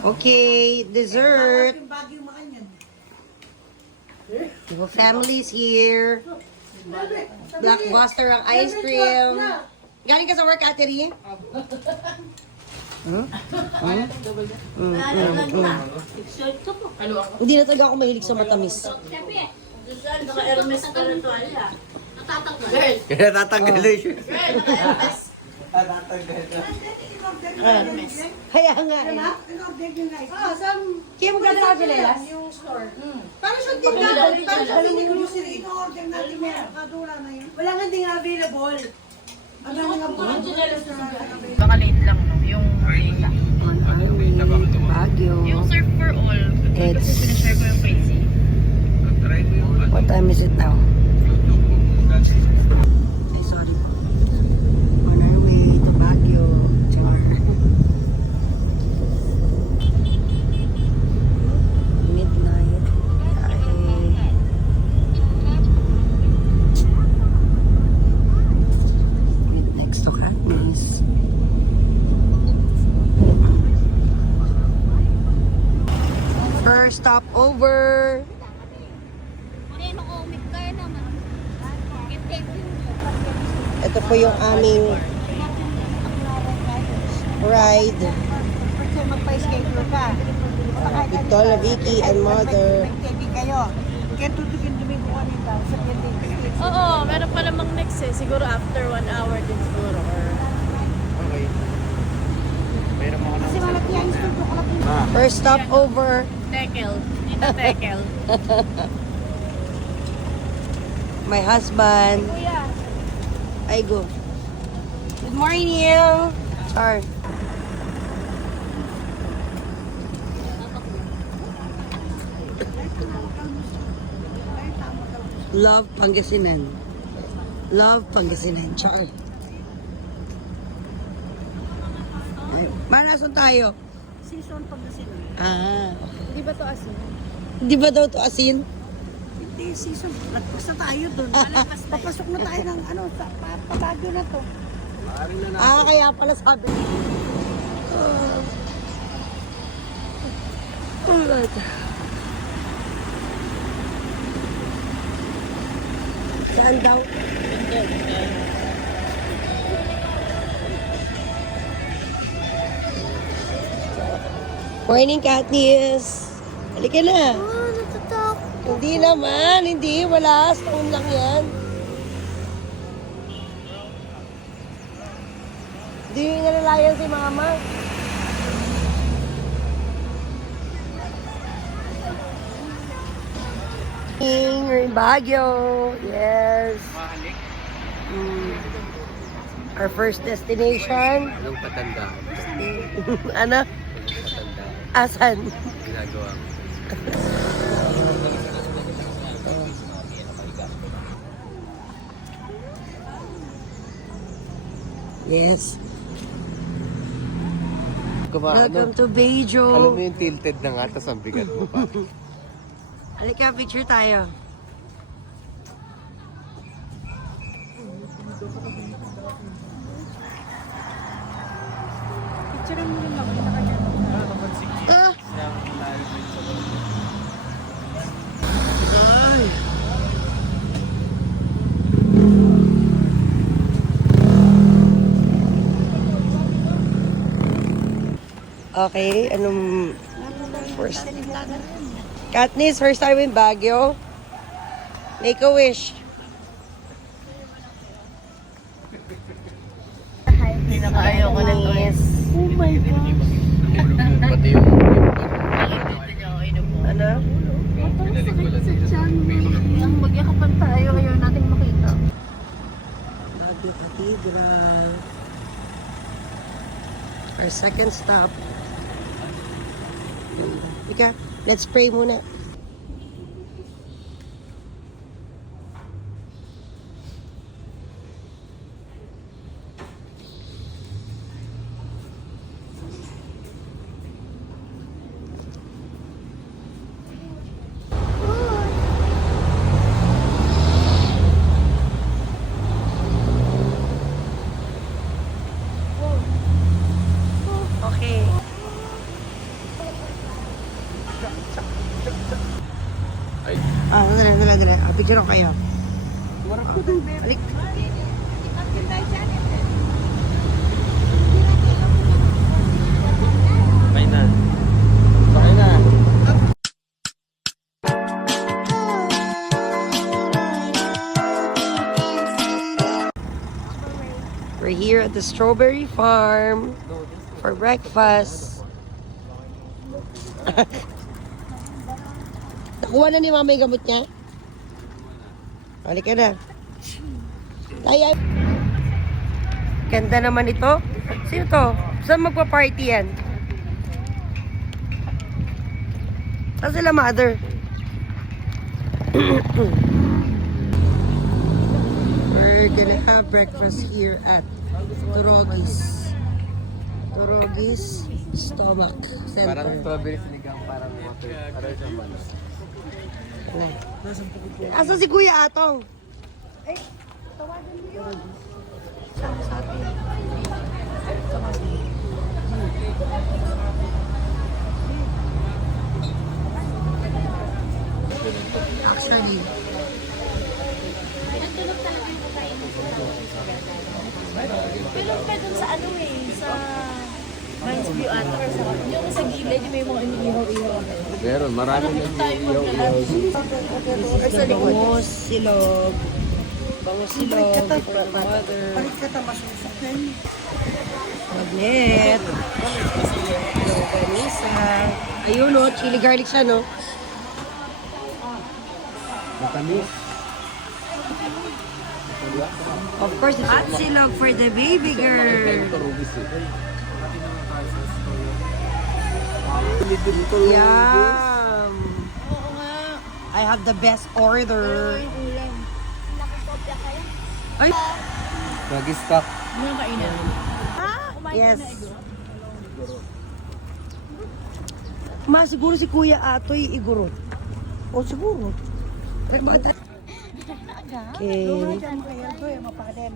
Okay, dessert. Your family's here. Blockbuster ang ice cream. Galing ka sa work, Ate Rie? Hindi na talaga ako mahilig sa matamis. Kaya tatanggalin siya. Kaya nga eh. Kaya maganda ka pilelas? Para siya tindahan, para siya grocery, in-order natin meron, kadura na yun. Wala nga din available. Ang nga po. Baka late lang, no? Yung Baguio. Yung surf for all. It's... Pinashare ko yung crazy. What time is it now? Ay, sorry po. On our way to Baguio. Char. Midnight. Ay. Next to Katniss. First stop over. Ito po yung aming ride. Magpa-schedule ka. Victoria, Vicky, and Mother. Kayo. Kaya tutugin dumin ko kanina sa Philippines. Oo, meron pa namang next eh. Siguro after 1 hour din siguro. Or... Okay. Mayroon ako Kasi malaki ang studio ko lang. First stop over. Tekel. Dito Tekel. My husband. Kuya. I go. Good morning. Char. Love Pangasinan. Love Pangasinan. Char. Ay, nasan tayo? Season Pangasinan. Ah. Di ba to asin? Di ba daw to asin? Hindi, season. Lagpas na tayo dun. Papasok na tayo ng ano, sa Baguio na to. Ah, kaya pala sabi. Alright. Saan daw? Morning, Katniss. Halika na. Hindi naman, hindi. Wala. Stone lang yan. Hindi yung nalalayan si Mama. We're in Baguio. Yes. Our first destination. Anong patanda? Ano? Patanda. Asan? Ginagawa ko. Yes. Welcome Ano? to Bejo. Alam mo yung tilted na nga, tapos ang bigat mo pa. Halika, picture tayo. Picture mo rin lang. Kita ka dyan. Ah! Ay! Okay, anong first? Katniss, first time in Baguio. Make a wish. Pinakaayaw ko ng Yes. Oh my God. Pati yung... Ano? Pinalig ko lang dito sa Ang magyakapan tayo, ayaw natin makita. Baguio Cathedral. Our second stop. Ika, let's pray muna. Okay. Ay. Dala. Picture ko kayo. Balik. Sakay na. Sakay na. We're here at the strawberry farm for breakfast. Nakuha na ni mama yung gamot niya? Balik ka na. Ay. Ganda naman ito. Sino to? Saan magpa-party yan? Saan sila mother? We're gonna have breakfast here at Turogi's. Turogi's Stomach Parang Center. strawberry sinigang, parang ano siya man. Asa si Kuya Atong? Actually, Pero pa dun sa ano eh, sa Mines View ata or sa yung sa gilid, may mga iniihaw-ihaw. Meron, marami na Tayo mag-lunch. or sa bangus silog. Bangus silog. Different mother. Balik ka ta masusukin. Magnet. Longganisa. Ayun o, chili garlic siya no? matamis. Of course, it's hot silog for the baby girl. Rubis eh. Yum! Oo nga. I have the best order. Yung ulam. Ay! Nag-stock. Mga kainan. Yes. Ma, siguro si Kuya Atoy igurot. O siguro. Okay.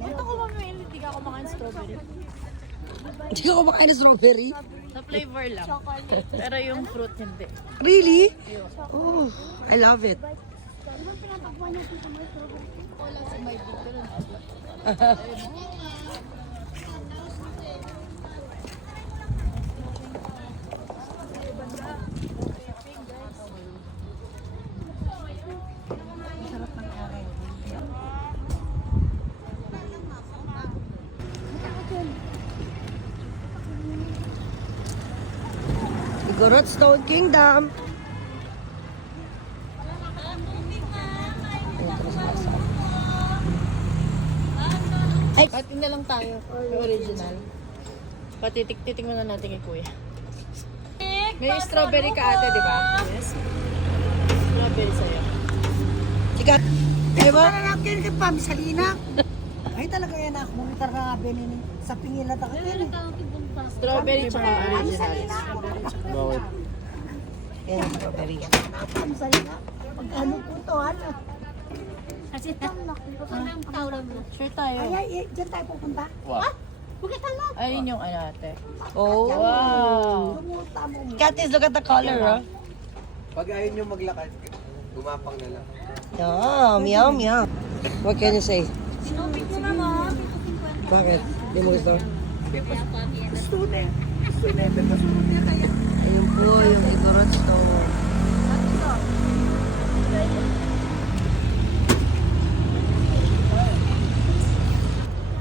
Ito ko mamaya, hindi ka kumakain strawberry. Hindi ka kumakain ng strawberry? Sa flavor lang. Pero yung fruit hindi. Really? Oh, I love it. Igorot Stone Kingdom. Ay, Pati na lang tayo. Yung original. Patitik-titik muna natin kay Kuya. May strawberry ka ate, di ba? Yes. Strawberry sa'yo. sikat. Di ba? Para na kini kay Pam Salina. Ay talaga yan ako monitor na nga binini sa pingila ta kini. Strawberry tsaka original. Bawal. Yan ang strawberry. Pam Salina. Pag ano po to ano? Kasi yung tawag mo. Sure tayo. Ay, diyan tayo pupunta. Wow. Bakit ano? Ayun yung ano ate. Oh. Wow. Lumuta mo. Katis, look at the color, oh. Pag ayaw nyo maglakad, gumapang na lang. Yum. What can you say? Sinupit mo na mo. Bakit? Hindi mo gusto? Student. Student. Pasunod niya kaya. Ayun po, yung Igorot Stone.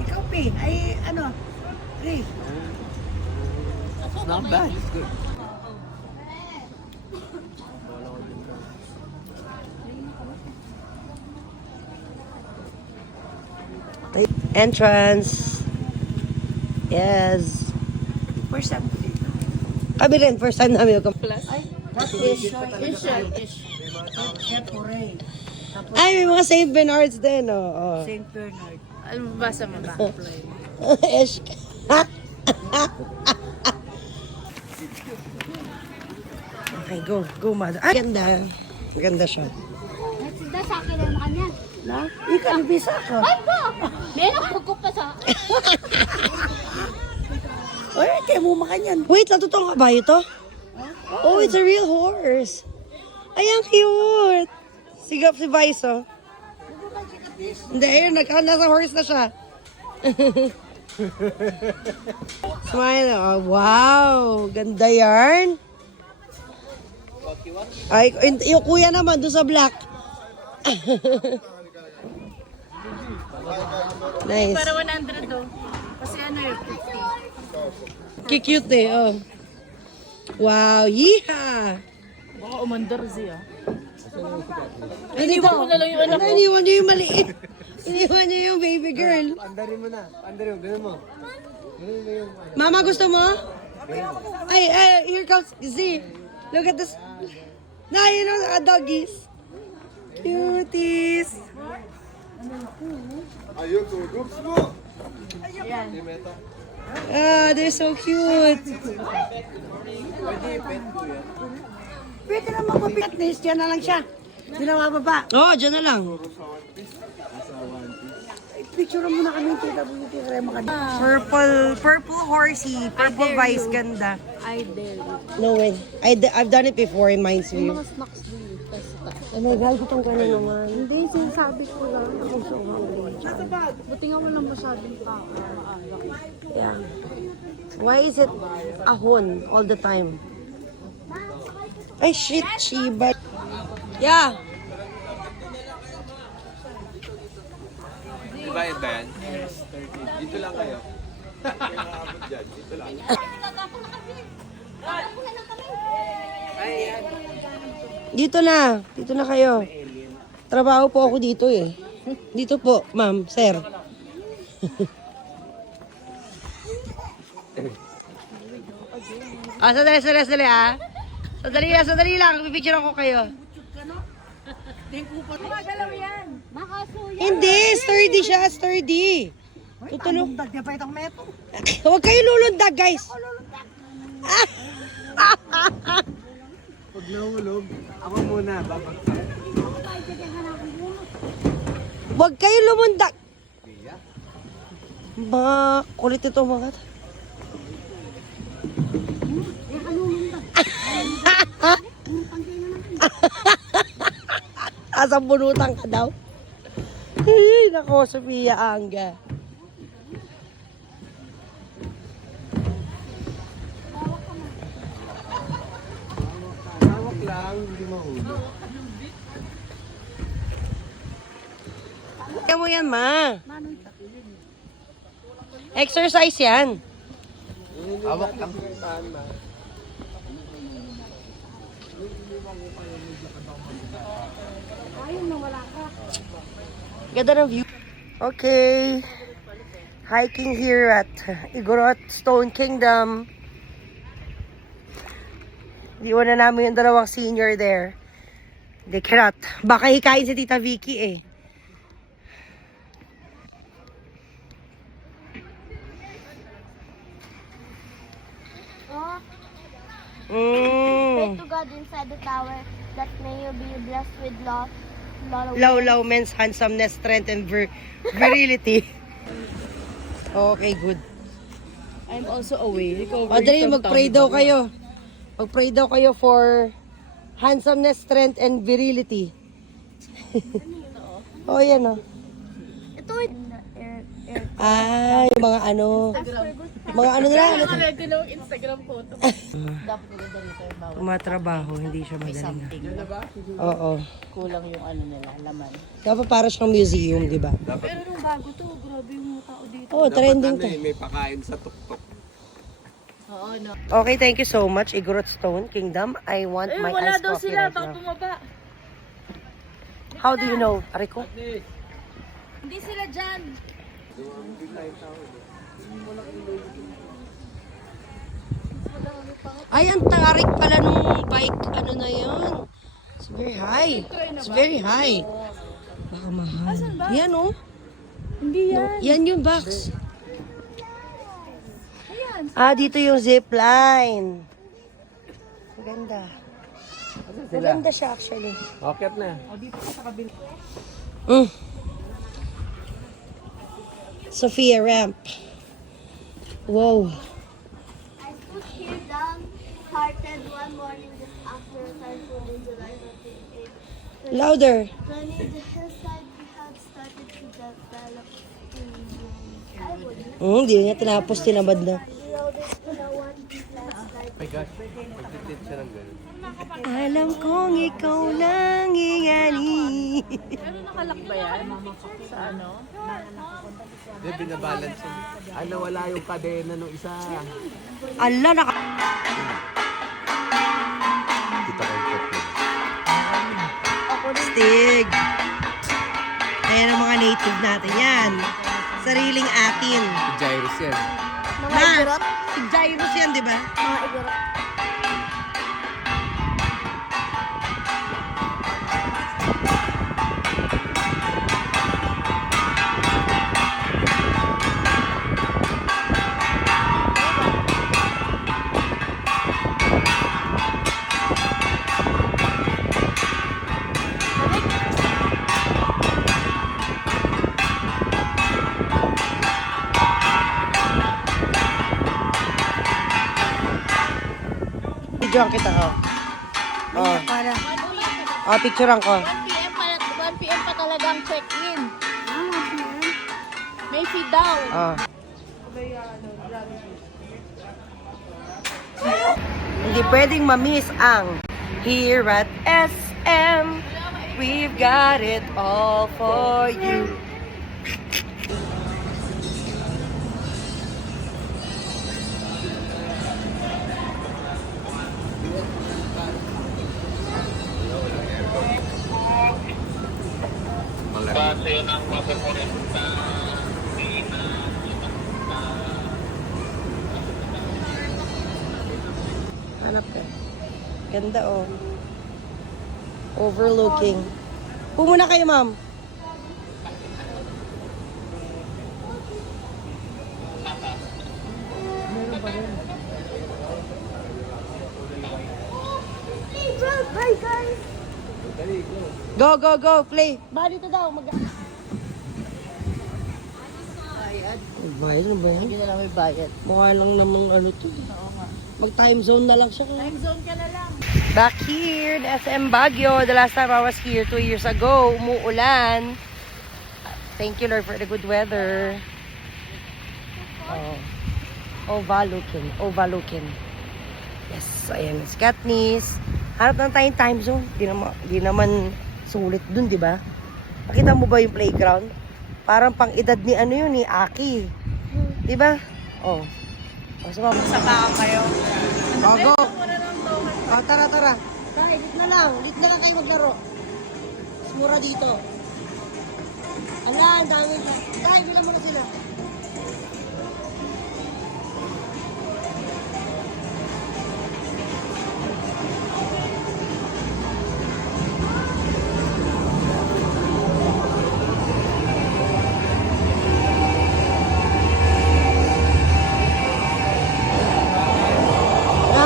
Ikaw, Pin. Ay, ano? Ray. It's not bad. It's good. Entrance. Yes. First time ko dito. Kami rin, first time namin. Plus. Fish. Fish. Eto, Ray. Tapos Ay, may mga St. Bernards din, oh. St. Bernard. Ano basa mo ba? Ish. Okay, go, mother. Ay, ganda. Ganda siya. Nagsida sa akin ang kanya. Na? Ikaw, bisa ka. Ay ba? Meron ko pa sa... Ay, kaya mo makanyan. Wait, natutong ka ba ito? Oh, it's a real horse. Ay, ang cute. Sigap si Vice, oh. Hindi, ayun, nasa horse na siya. Smile, oh. Wow, ganda yarn. Ay, yung kuya naman, doon sa black. Nice. Para 100 do. Kasi ano yun, 50. Cute eh, oh. Wow, yeehaw! Baka umandar siya. Iniwan ko na lang yung anak ko. Iniwan niyo yung maliit. Iniwan niyo yung baby girl. Andarin mo na. Andarin mo. Ganun mo. Ganun mo yung... Mama, gusto mo? Ay, here comes Z. Look at this. Na, you know, doggies. Cuties. Ayun, groups mo. Ah, they're so cute. Pwede na magpapit. At least, yan na lang siya. Hindi na mababa. Oh, dyan na lang. Picture mo na kami yung PWT. Kaya mga Purple horsey. Purple vice, ganda. I dare you. No way. I've done it before in Mind's View. Snacks din. Oh my God, itong gano'n naman. Hindi, sinasabi ko lang. Ako so hungry. Buti nga walang masyadong maaala. Yeah. Why is it ahon all the time? Ay, shit, Shiba. Yeah. Bayad ba yan? Dito lang kayo. Dito lang. Dito na. Dito na kayo. Trabaho po ako dito eh. Dito po, ma'am, sir. Sandali ah. Sandali lang. Pipicture ako kayo. Hindi, sturdy siya, sturdy. Tutulong. Dag niya pa itong meto. Huwag kayo lulundag, guys. Pag nahulog, ako muna. Babagsak. Huwag kayo lumundag. Ba, kulit ito mga. Asang bunutan ka daw. Ay, nako, Sophia Anga. Hawak lang, hindi mahulog. Kaya mo yan, ma. Exercise yan. Hawak lang. Ganda ng view. Okay. Hiking here at Igorot Stone Kingdom. Iwan na namin yung dalawang senior there. They cannot. Baka hikain si Tita Vicky eh. Pray to God inside the tower that may you be blessed with love. Low men's handsomeness, strength, and virility. Okay, good. I'm also away. Dali, mag-pray daw kayo. Mag-pray daw kayo for handsomeness, strength, and virility. Oh, yan oh. Ito Ay, mga ano. Mga ano na lang. Ready na Instagram photo. Dapat maganda rito yung bawat Tumatrabaho, hindi siya magaling. something. Oo. Kulang yung ano nila, laman. Dapat para siyang museum, di ba? Pero nung bago to, grabe yung mga tao dito. Oo, trending to. May pakain sa tuktok. Oo, no. Okay, thank you so much, Igorot Stone Kingdom. I want my wala iced daw coffee sila, right baka now. bumaba. How do you know? Ariko? Hindi sila dyan. Ay, ang tarik pala nung bike. Ano na yun? It's very high. It's very high. Baka mahal. Yan, oh. Hindi yan. Yan yung box. Ah, dito yung zip line. Maganda. Maganda siya actually. Okay na. Sophia ramp. Wow. I put here down hearted one morning just after typhoon in July 28. Louder. When the hillside had started to develop in June. I would Hindi niya tinapos, tinabad na. build it to the one big landslide. My gosh, magtitit siya ng gano'n. Alam kong ikaw lang ingani. Pero nakalak ba yan? Sa ano? Hindi, binabalance siya. Ay, nawala yung kadena nung isa. Ala, naka... Kita ko yung pot niya. Stig. Ayan ang mga native natin yan. Sariling atin. Gyrus yan. Mga igorot. Si Jairus yan, di ba? Mga igorot. Videoan kita, oh. Oh. Oh, picturean ko. 1 p.m. pa talaga ang check-in. May feed daw. Oh. Hindi pwedeng ma-miss ang Here at SM. We've got it all for you. Hanap ka. Ganda, oh. Overlooking. Pumuna kayo, ma'am. Bye guys! Go, go, go. Play. Ba, dito daw. Bayad na ba yan? Hindi na lang may bayad. Mukha lang namang ano to. Oo nga. Mag-time zone na lang siya. Time zone ka na lang. Back here in SM Baguio. The last time I was here 2 years ago, umuulan. Thank you, Lord, for the good weather. Oh. Overlooking. Overlooking. Yes, ayan. It's Katniss. Harap lang tayong time zone. Di naman sulit dun, di ba? Nakita mo ba yung playground? Parang pang edad ni ano yun, ni Aki. Di ba? Oh. Saka kayo. Oh, go. Oh, tara, tara. Dahil, lit na lang. Lit na lang kayo maglaro. Mas mura dito. Ala, ang dami. Dahil, bilang mo na sila.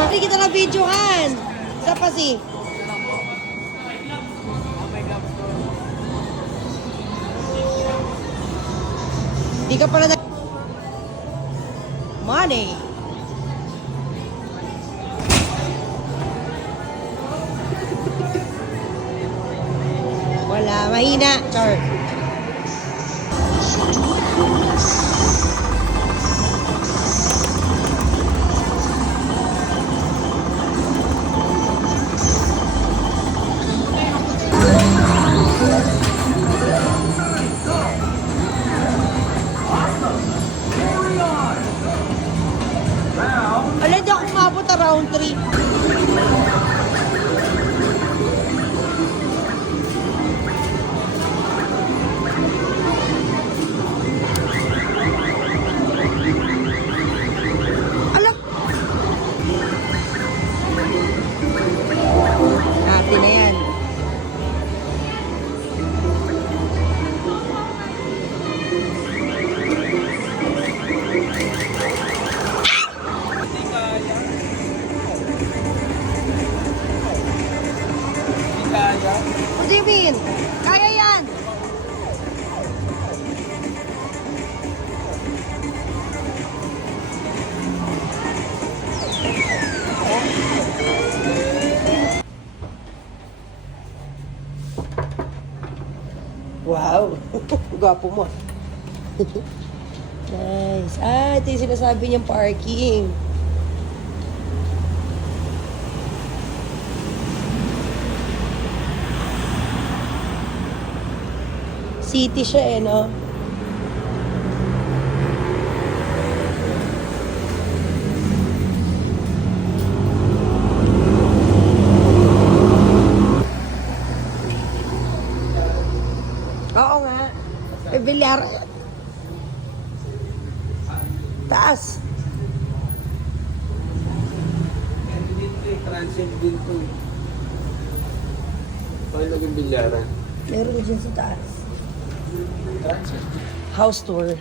Hindi kita na videohan. Sa pasi. Hindi ka pala na... Money. Wala. Mahina. Char. Ala, di ako umabot na round 3. Ala! Atin na yan. What do you mean? Kaya yan! Wow. Gwapo mo. Nice. Ah, ito yung sinasabi niyang parking. City siya eh, no? Oo nga. Eh, Villar. Taas. Meron dito eh, transient din to. Paano naging bilyaran? Meron dyan sa taas. Transient. House tour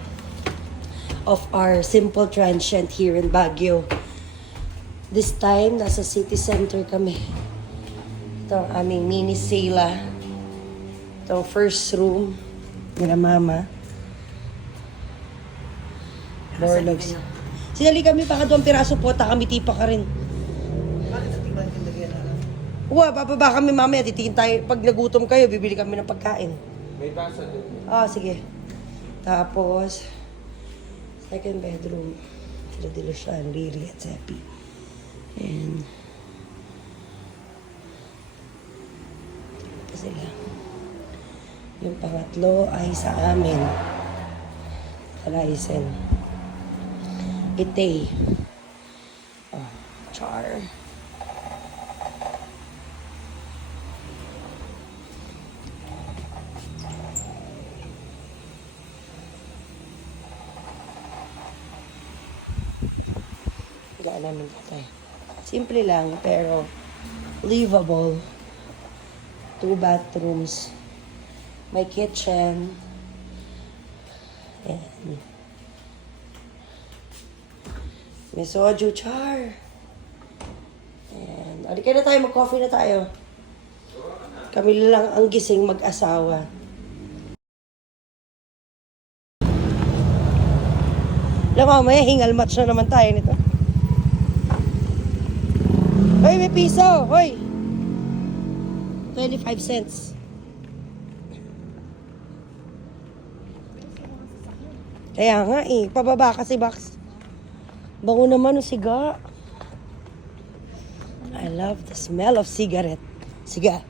of our simple transient here in Baguio. This time, nasa city center kami. Ito ang aming mini sala. Ito ang first room nila mama. Borlogs. Sinali kami pa ka doon piraso po, kami tipa ka rin. Uwa, bababa kami mamaya, titingin tayo. Pag nagutom kayo, bibili kami ng pagkain. May tasa din. Ah, sige. Tapos, second bedroom. Sila Dilusyan, Riri at Sepi. And, ito sila. Yung pangatlo ay sa amin. Kalaisen. Itay. Oh, char. Gaan namin dito. Simple lang, pero livable. 2 bathrooms. May kitchen. And may soju char. And alika na tayo, mag-coffee na tayo. Kami lang ang gising mag-asawa. Alam, mamaya hingal match na naman tayo nito. Hoy, may piso! Hoy! 25 cents. Kaya nga eh, pababa kasi box. Bango naman ang siga. I love the smell of cigarette. Siga.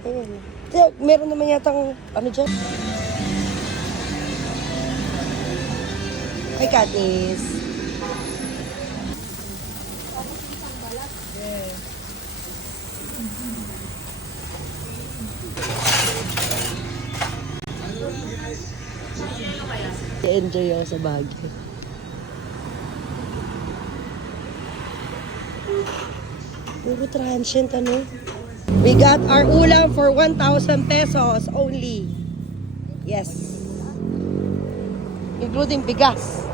Ayun. Meron naman yatang, ano dyan? Hi, Katis. Enjoy ako sa Baguio. Puro transient ano. We got our ulam for 1,000 pesos only. Yes. Including bigas.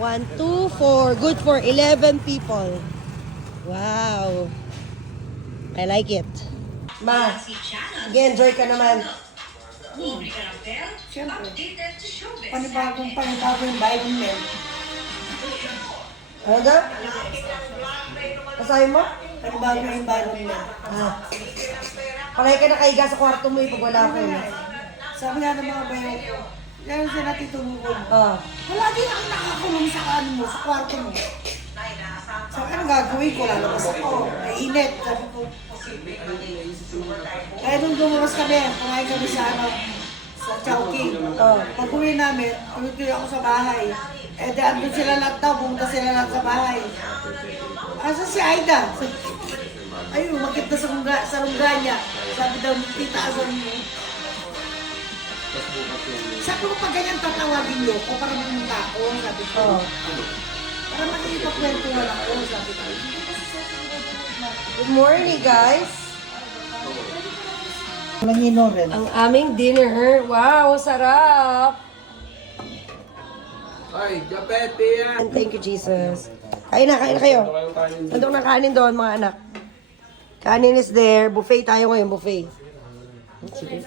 1, 2, 4. Good for 11 people. Wow. I like it. Ma, sige, enjoy ka naman. Panibagong yung Bible men. Ano daw? Kasabi mo? Panibagong yung Bible men. Ah. Palay ka nakahiga sa kwarto mo pag wala ko. Sabi nga ng mga bayo, gano'n sila natutulungan. Ah. Wala din ako nakakulong sa ano mo, sa kwarto mo. Sabi, anong gagawin ko? Lalabas ako. Mainit. Sabi ko. Kaya nung lumabas kami, kumain kami sa ano, sa Chowking. Pag-uwi namin, tuloy ako sa bahay. Eh, di andun sila lahat daw, pumunta sila lahat sa bahay. Asa si Aida? Ayun, makit na sa lungga niya. Sabi daw, tita, asan mo? Sabi ko, pag ganyan tatawagin niyo ko, para mamunta ako, sabi ko. Para makikipagkwentuhan ako, sabi ko. Good morning, guys. Langino rin. Ang aming dinner. Wow, sarap. Ay, Japete yan! And thank you, Jesus. Kain na kayo. Nandun na kanin doon, mga anak. Kanin is there. Buffet tayo ngayon, buffet. Sige.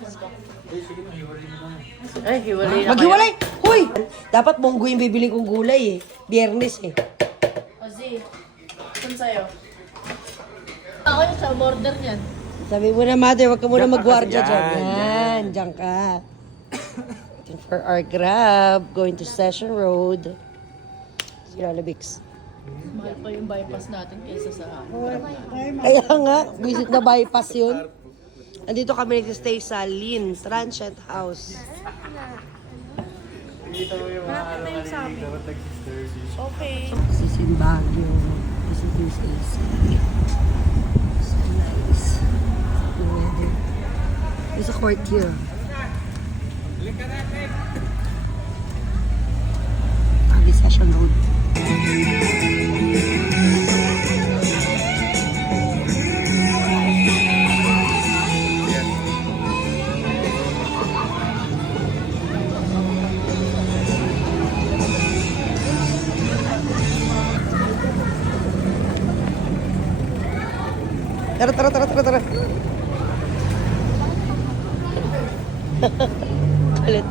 Ay, hiwalay na Maghiwalay! Huy! Dapat munggo yung bibili kong gulay eh. Biyernes eh. Ozzy, saan sa'yo? Ako yung sa border niyan. Sabi mo na, mother, wag ka muna Diyan ka magwardya kasi dyan. dyan, Yan, dyan ka. Waiting for our grab, going to Session Road. Si Lola Bix. Mahal pa yung bypass natin kaysa sa Kaya nga, visit na bypass yun. Andito kami nag-stay sa Lynn Transient House. Okay. This is in Baguio. This is AC. So nice. The weather. There's a court here. This Session Road. Tara, tara, tara, tara, tara. Ulit.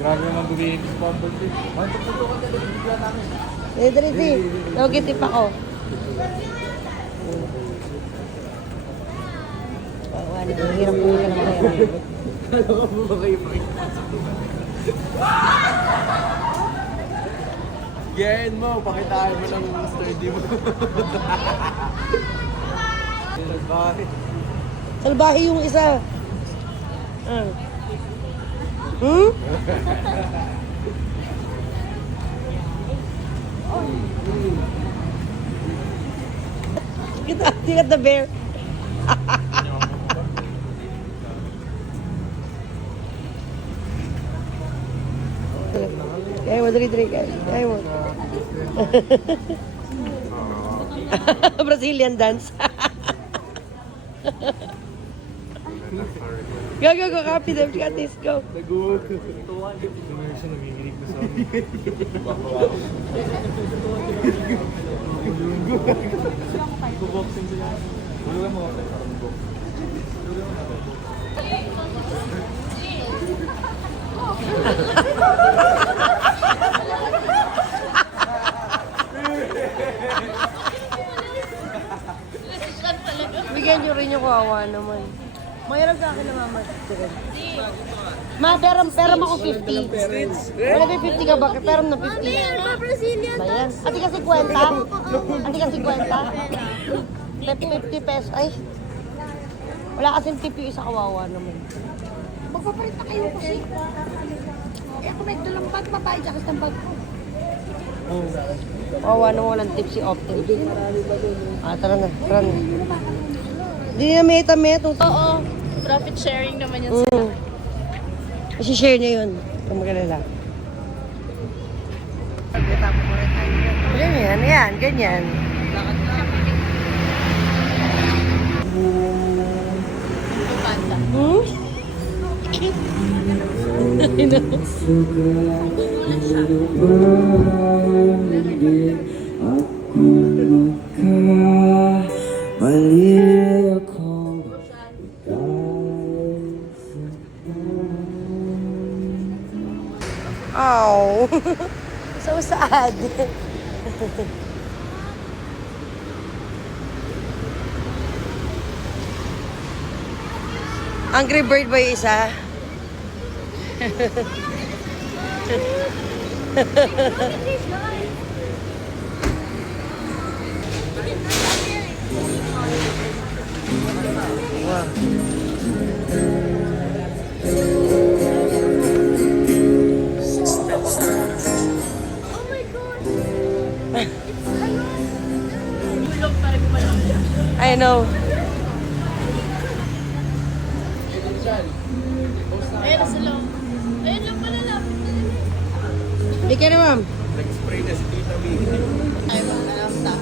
Grabe naman dumihin sa property. Dali, dali. Nagitip ako. Wala, hirap mo ka lang kaya. Gayahin mo, pakitaan mo ng sturdy mo. Salbahe yung isa. Hmm? Look at the bear. Kaya mo, dali. Kaya mo. Brazilian dance. Go, copy them. Got this, go. Bigyan nyo rin yung kawawa naman. Mayroon sa akin na mama. Ma, peram ako 50. Wala ba 50 ka ba? Peram na 50. Brazilian Ba yan? Ati ka 50? Ati ka 50? 50 pesos. Ay. Wala kasing tip yung isa kawawa naman. Magpapalit na kayo kasi. Eh, kung may dalang bag, babayad ka sa bag ko. Kawawa naman walang tip si Optin. Tara na. Hindi na meta. Oo. Profit sharing naman yan sila. Isi-share niya yun. Kung magalala. Yan. Ganyan. Panda. Hmm? Oh, so sad. Angry Bird ba yung isa? Oh my God! It's Bulog para gumalang. I know. Ayun sa loob. Ayun lang pala lapit na nila. Bigyan na, ma'am. Nag-spray na si Tita B. Ay, alam na.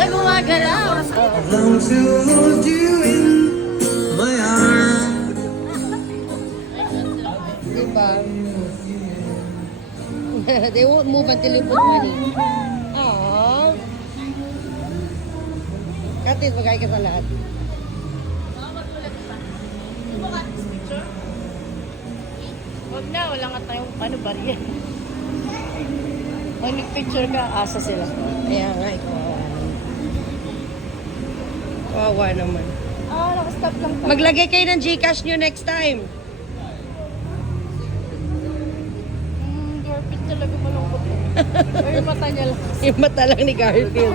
Ay, gumagalaw. Long to hold you in my arms. Diba? They won't move until you put money. Aww. Katniss, magkaya ka sa lahat. Huwag na, wala nga tayong barrier. Pag nag-picture ka, asa sila. Kaya nga, ikaw. Kawawa naman. Nakastop lang tayo. Maglagay kayo ng Gcash nyo next time. Garfield talaga malungkot. Or yung mata niya lang. Yung mata lang ni Garfield.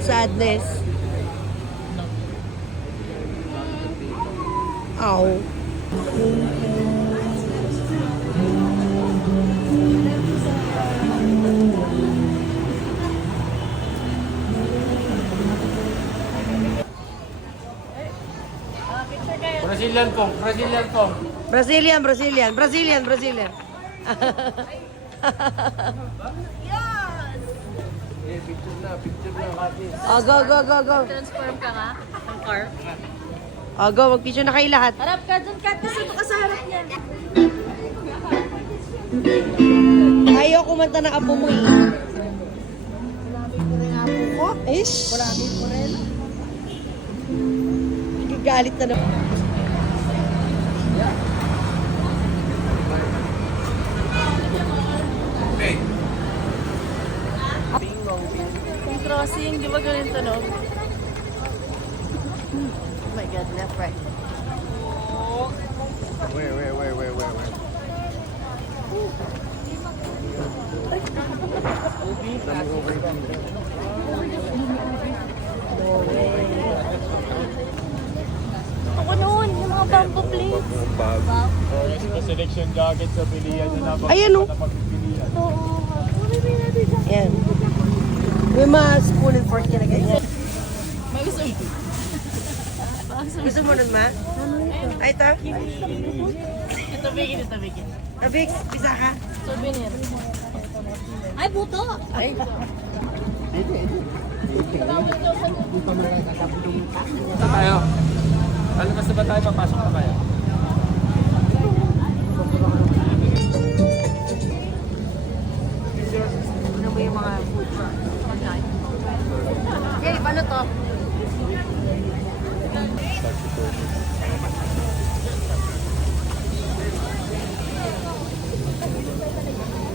Sadness. Ow. Brazilian Kong, Brazilian Kong. Brazilian. Picture na, Katniss. Oh, go. Transform ka nga. Ang car. Oh, go. Mag-picture na kayo lahat. Harap ka dyan, Kat. Kasi ito ka sa harap niya. Ayaw kumanta ng apo mo eh. Ish. Galit na naman. Yung crossing, di ba ganun tunog? Oh my God, left, right. Wait. Ako noon, yung mga bamboo plates. Sa selection jacket sa pilihan nila. Ayan o. Oo. May natin dyan. Ayan. May mga spoon and fork na ganyan. May gusto mo. Gusto mo nun, ma? Ay, ito. Ito bigin. Abik, pisa ka. Souvenir. Ay, buto! Ay. Tayo. Ano basta ba tayo papasok na kayo? Ano ba yung mga food truck? Pagkain. Yay, paano to?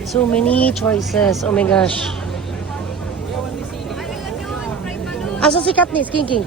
So many choices. Oh my gosh. Asa si Katniss, King?